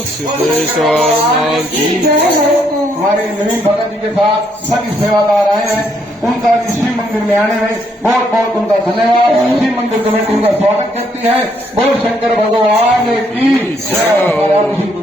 बोल सिद्धेश्वर माल की। हमारे नवीन भगत जी के साथ सभी सेवादार आए हैं, उनका शिव मंदिर में आने में बहुत बहुत उनका धन्यवाद। शिव मंदिर कमेटी उनका स्वागत करती है। बोल शंकर भगवान की जय।